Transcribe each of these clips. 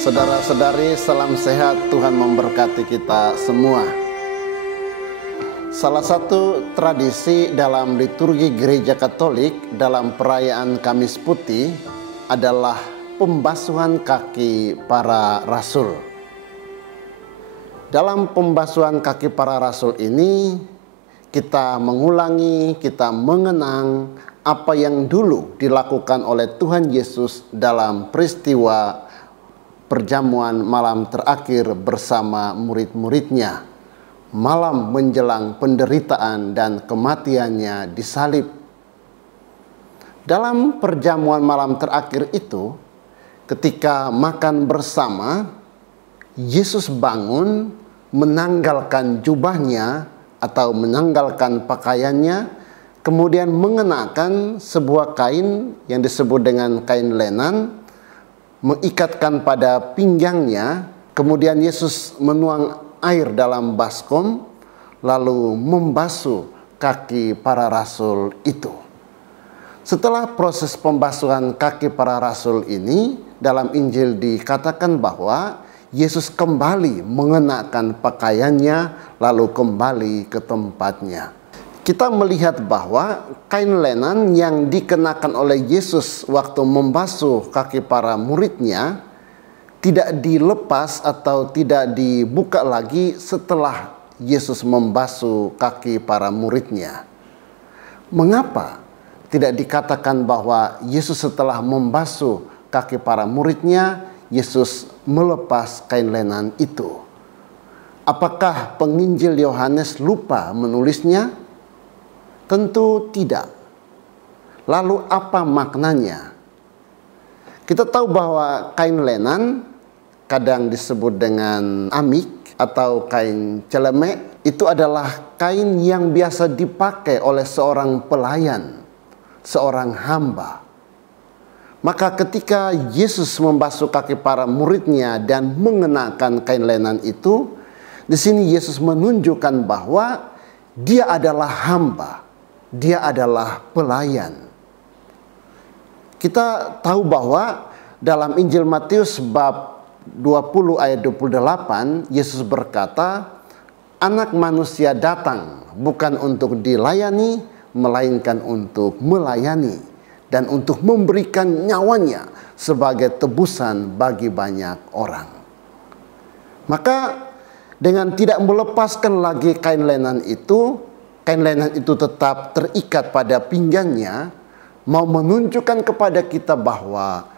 Saudara-saudari, salam sehat, Tuhan memberkati kita semua. Salah satu tradisi dalam liturgi Gereja Katolik dalam perayaan Kamis Putih adalah pembasuhan kaki para rasul. Dalam pembasuhan kaki para rasul ini, kita mengulangi, kita mengenang apa yang dulu dilakukan oleh Tuhan Yesus dalam peristiwa perjamuan malam terakhir bersama murid-muridnya, malam menjelang penderitaan dan kematiannya disalib. Dalam perjamuan malam terakhir itu, ketika makan bersama, Yesus bangun menanggalkan jubahnya atau menanggalkan pakaiannya, kemudian mengenakan sebuah kain yang disebut dengan kain lenan, mengikatkan pada pinggangnya. Kemudian Yesus menuang air dalam baskom, lalu membasuh kaki para rasul itu. Setelah proses pembasuhan kaki para rasul ini, dalam Injil dikatakan bahwa Yesus kembali mengenakan pakaiannya, lalu kembali ke tempatnya. Kita melihat bahwa kain lenan yang dikenakan oleh Yesus waktu membasuh kaki para muridnya tidak dilepas atau tidak dibuka lagi setelah Yesus membasuh kaki para muridnya. Mengapa tidak dikatakan bahwa Yesus setelah membasuh kaki para muridnya, Yesus melepas kain lenan itu? Apakah penginjil Yohanes lupa menulisnya? Tentu tidak. Lalu apa maknanya? Kita tahu bahwa kain lenan, kadang disebut dengan amik atau kain celemek, itu adalah kain yang biasa dipakai oleh seorang pelayan, seorang hamba. Maka ketika Yesus membasuh kaki para muridnya dan mengenakan kain lenan itu, di sini Yesus menunjukkan bahwa Dia adalah hamba. Dia adalah pelayan. Kita tahu bahwa dalam Injil Matius bab 20 ayat 28, Yesus berkata, "Anak manusia datang bukan untuk dilayani, melainkan untuk melayani dan untuk memberikan nyawanya sebagai tebusan bagi banyak orang." Maka dengan tidak melepaskan lagi kain lenan itu, kain lenan itu tetap terikat pada pinggangnya, mau menunjukkan kepada kita bahwa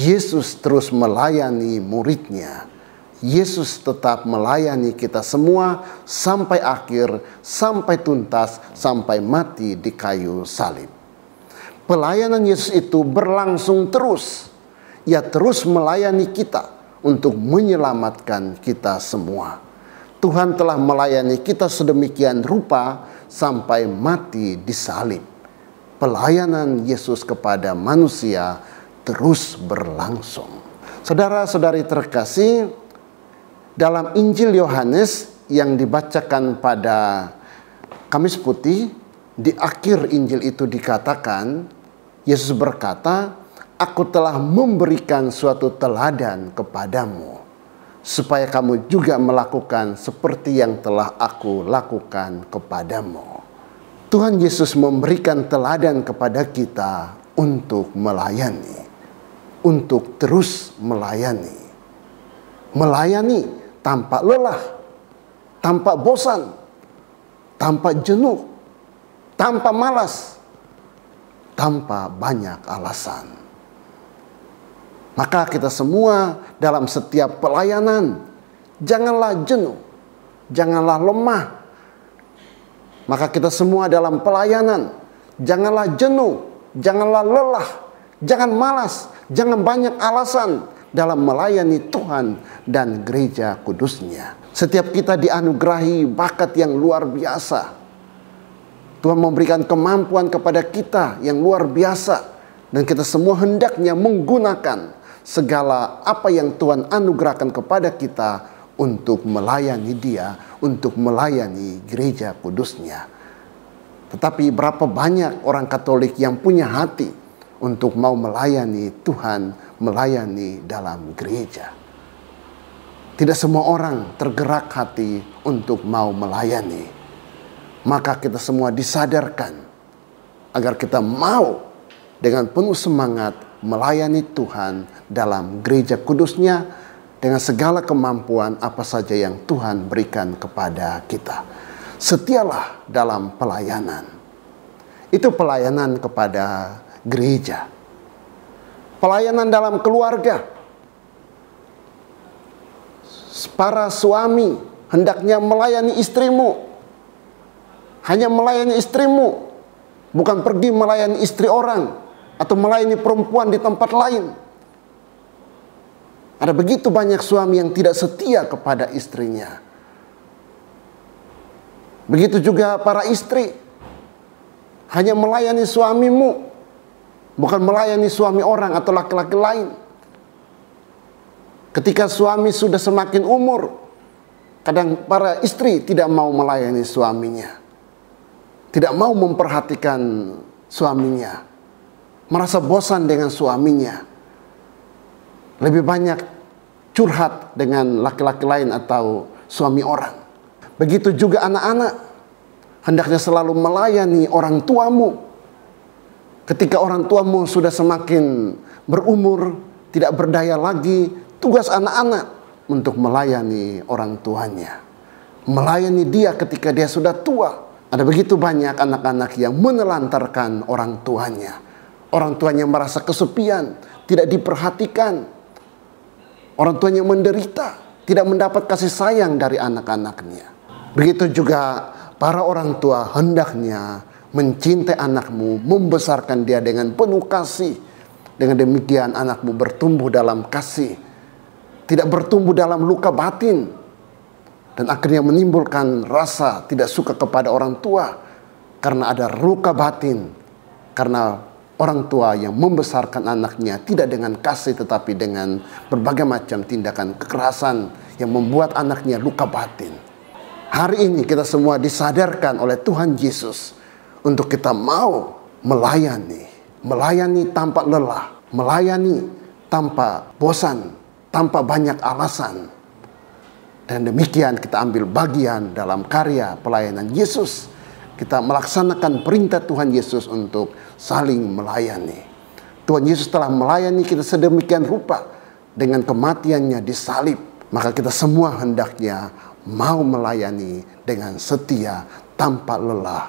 Yesus terus melayani muridnya. Yesus tetap melayani kita semua sampai akhir, sampai tuntas, sampai mati di kayu salib. Pelayanan Yesus itu berlangsung terus. Ia terus melayani kita untuk menyelamatkan kita semua. Tuhan telah melayani kita sedemikian rupa sampai mati di salib. Pelayanan Yesus kepada manusia terus berlangsung. Saudara-saudari terkasih, dalam Injil Yohanes yang dibacakan pada Kamis Putih, di akhir Injil itu dikatakan, Yesus berkata, "Aku telah memberikan suatu teladan kepadamu, supaya kamu juga melakukan seperti yang telah aku lakukan kepadamu." Tuhan Yesus memberikan teladan kepada kita untuk melayani, untuk terus melayani. Melayani tanpa lelah, tanpa bosan, tanpa jenuh, tanpa malas, tanpa banyak alasan. Maka kita semua dalam setiap pelayanan, janganlah jenuh, janganlah lemah. Maka kita semua dalam pelayanan, janganlah jenuh, janganlah lelah, jangan malas, jangan banyak alasan dalam melayani Tuhan dan gereja kudusnya. Setiap kita dianugerahi bakat yang luar biasa. Tuhan memberikan kemampuan kepada kita yang luar biasa. Dan kita semua hendaknya menggunakan segala apa yang Tuhan anugerahkan kepada kita untuk melayani Dia, untuk melayani gereja kudusnya. Tetapi berapa banyak orang Katolik yang punya hati untuk mau melayani Tuhan, melayani dalam gereja. Tidak semua orang tergerak hati untuk mau melayani. Maka kita semua disadarkan agar kita mau dengan penuh semangat melayani Tuhan dalam gereja kudusnya dengan segala kemampuan apa saja yang Tuhan berikan kepada kita. Setialah dalam pelayanan. Itu pelayanan kepada gereja. Pelayanan dalam keluarga. Para suami hendaknya melayani istrimu. Hanya melayani istrimu. Bukan pergi melayani istri orang. Atau melayani perempuan di tempat lain. Ada begitu banyak suami yang tidak setia kepada istrinya. Begitu juga para istri. Hanya melayani suamimu. Bukan melayani suami orang atau laki-laki lain. Ketika suami sudah semakin umur, kadang para istri tidak mau melayani suaminya. Tidak mau memperhatikan suaminya. Merasa bosan dengan suaminya. Lebih banyak curhat dengan laki-laki lain atau suami orang. Begitu juga anak-anak. Hendaknya selalu melayani orang tuamu. Ketika orang tuamu sudah semakin berumur, tidak berdaya lagi, tugas anak-anak untuk melayani orang tuanya. Melayani dia ketika dia sudah tua. Ada begitu banyak anak-anak yang menelantarkan orang tuanya. Orang tuanya merasa kesepian, tidak diperhatikan. Orang tuanya menderita, tidak mendapat kasih sayang dari anak-anaknya. Begitu juga para orang tua hendaknya mencintai anakmu, membesarkan dia dengan penuh kasih. Dengan demikian anakmu bertumbuh dalam kasih. Tidak bertumbuh dalam luka batin. Dan akhirnya menimbulkan rasa tidak suka kepada orang tua. Karena ada luka batin. Karena orang tua yang membesarkan anaknya tidak dengan kasih tetapi dengan berbagai macam tindakan kekerasan yang membuat anaknya luka batin. Hari ini kita semua disadarkan oleh Tuhan Yesus untuk kita mau melayani. Melayani tanpa lelah. Melayani tanpa bosan. Tanpa banyak alasan. Dan demikian kita ambil bagian dalam karya pelayanan Yesus. Kita melaksanakan perintah Tuhan Yesus untuk saling melayani. Tuhan Yesus telah melayani kita sedemikian rupa dengan kematiannya di salib. Maka kita semua hendaknya mau melayani dengan setia tanpa lelah.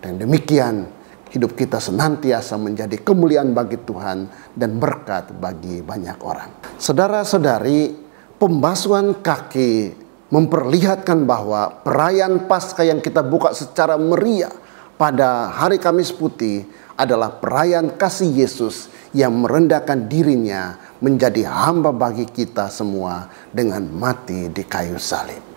Dan demikian hidup kita senantiasa menjadi kemuliaan bagi Tuhan dan berkat bagi banyak orang. Saudara-saudari, pembasuhan kaki memperlihatkan bahwa perayaan Paskah yang kita buka secara meriah pada hari Kamis Putih adalah perayaan kasih Yesus yang merendahkan dirinya menjadi hamba bagi kita semua dengan mati di kayu salib.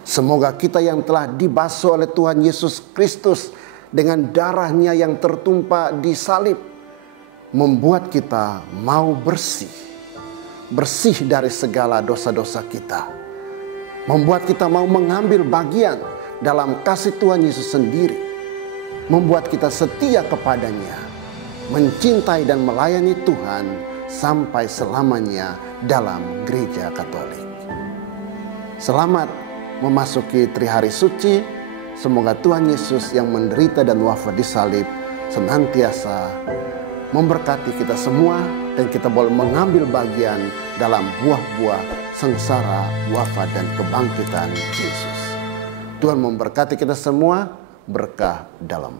Semoga kita yang telah dibasuh oleh Tuhan Yesus Kristus dengan darahnya yang tertumpah di salib membuat kita mau bersih. Bersih dari segala dosa-dosa kita. Membuat kita mau mengambil bagian dalam kasih Tuhan Yesus sendiri. Membuat kita setia kepadanya. Mencintai dan melayani Tuhan sampai selamanya dalam gereja Katolik. Selamat memasuki Trihari Suci. Semoga Tuhan Yesus yang menderita dan wafat di salib senantiasa memberkati kita semua dan kita boleh mengambil bagian dalam buah-buah sengsara, wafat dan kebangkitan Yesus. Tuhan memberkati kita semua, berkah dalam